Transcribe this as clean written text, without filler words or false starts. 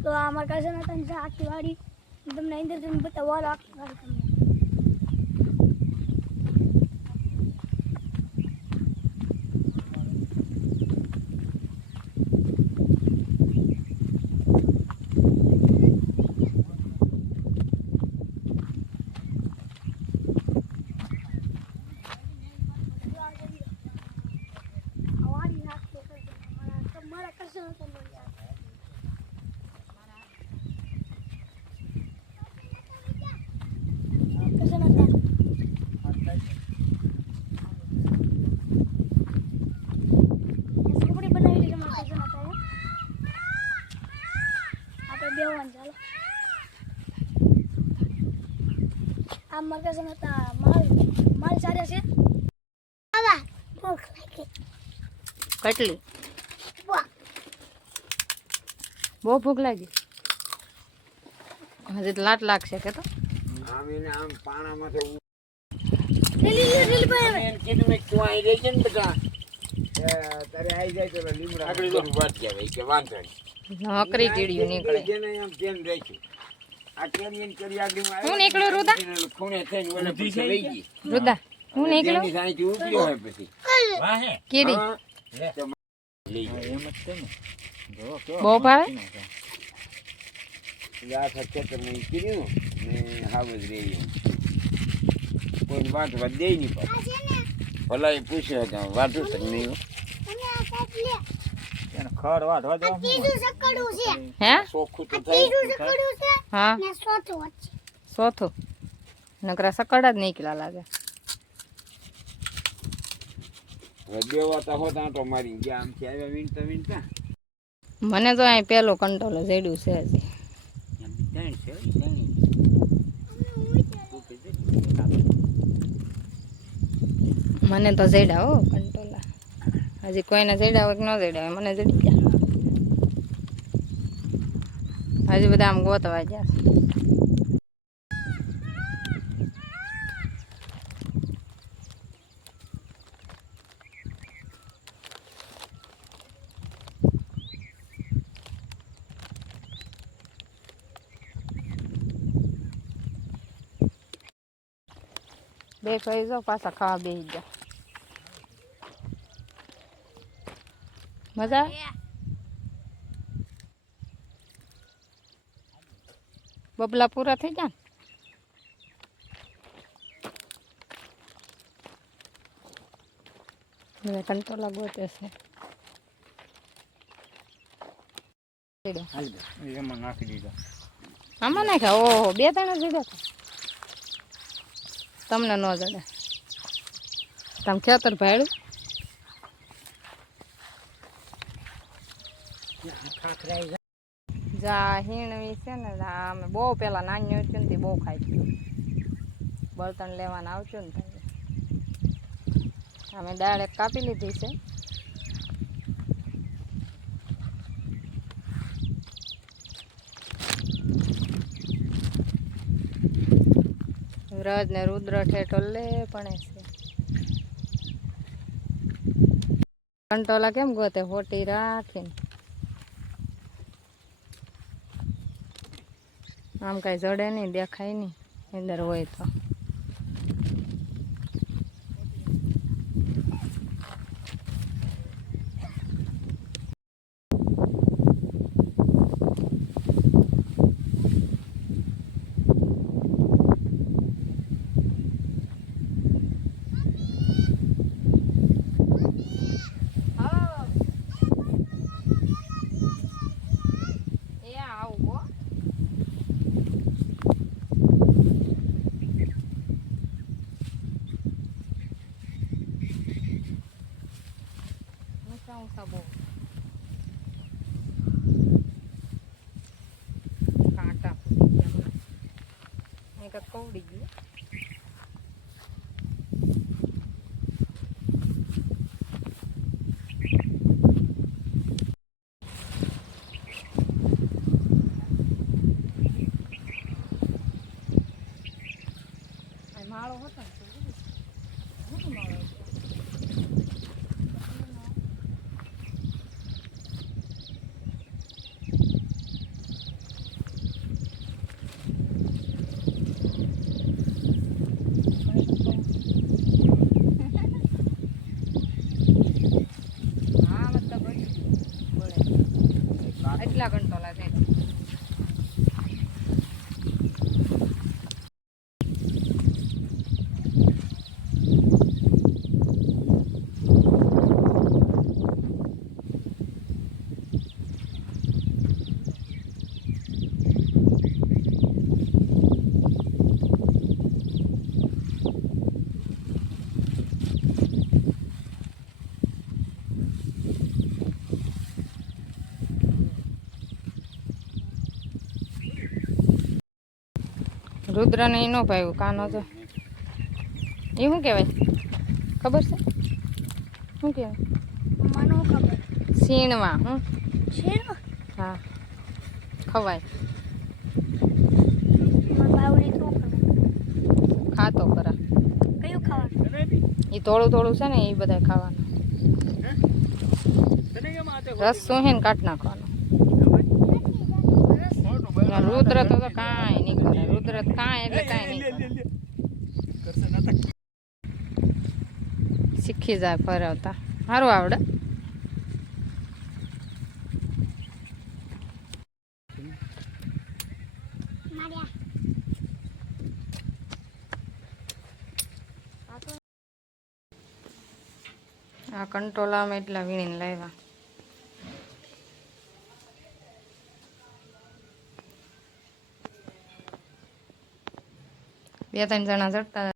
તો અમાર પાસે ના તન આખી વાડી તમને અંદર તમે બતાવો આખી વાડી તમને માલ સારા છે કેટલી બહુ ભૂખ લાગી હજી તો લાટ લાગશે કે તો આમ એને આમ પાણામાંથી લીલી કીધું મેં તું અહીં રહી છે ને બધા તારે આવી જાય તો લીમડા આગળ તો વાત કહેવાય કે વાંધો નહીં નોકરી ચીડિયું નીકળે જેને એમ તેમ રહેશું આ કેમ એમ કરી આગળ હું નીકળ્યું રુદા ખૂણે થઈને ઓલે પછી વહી ગઈ રુદા હું નીકળ્યું તેની સાઈથી ઉતર્યો હોય પછી વાહે કીડી લઈ જાય એમ જ છે ને જો કેવો બહુ ભાવે આ ખેતર નહીં કર્યું ને હાવજ રહી કોઈ વાંધવા દે નહીં પાછું ભલા એ પૂછ્યો હતા વાંધું તક નહીં એને ખડ વાઢવા દો હે ચોખ્ખું તો થાય હા ચોથું નકરા સકડા જ નીકળ્યા લાગે દેવાતા હોતા તો મારી ગયા આમથી આવ્યા વીણતા વીણતા મને તો અહીં પેલો કંટોલો જેડ્યું છે હજી મને તો જેડા હો કંટોલા હજી કોઈને જેડા હોય કે ન જેડા હોય મને જેડી ગયા હજી બધા આમ ગોતવા ગયા બે ખાઈ જાઓ પાછા ખાવા બેસી ગયા મજા બબલા પૂરા થઈ ગયા ને કંટોલા ગોતે છે એમાં નાખી દીધા આમાં નાખ્યા ઓહો બે ત્રણ જગ્યા તમને ન જડે તમે ખેતર ભાડ્યું જા હીણવી છે ને અમે બહુ પેલા નાની હતી ને બહુ ખાઈ ગયું બળતણ લેવાના આવતું ને અમે દાળ એક કાપી લીધી છે વ્રજ ને રુદ્ર ઠેઠો લે પણ છે કંટોલા કેમ ગોતે હોટી રાખીને આમ કઈ જડે નહીં દેખાય નહીં અંદર હોય તો કાંટા ફૂટી ગયા એક કવડી ગયું માળો હતો ને માળો એટલા કંટોલા છે. રુદ્રને ઈ નો ભાવ્યું કાનો તો એ શું કહેવાય ખબર છે શું કહેવાય મને ખબર સીણવા હું છે ને હા ખવાય મારા બાવળી તો ખાતો ખરા કયું ખાવાનું એ થોડું થોડું છે ને એ બધા ખાવાનું રસ શું હે ને કાઢ નાખવાનો રુદ્ર તો કાંઈ નહીં કરે રુદ્ર કાંઈ એટલે કાંઈ નહીં કરે શીખી જાય ફરવતા સારું આવડે આ કંટોલામાં એટલા વીણીને લાવ્યા બે ત્રણ જણા ચડતા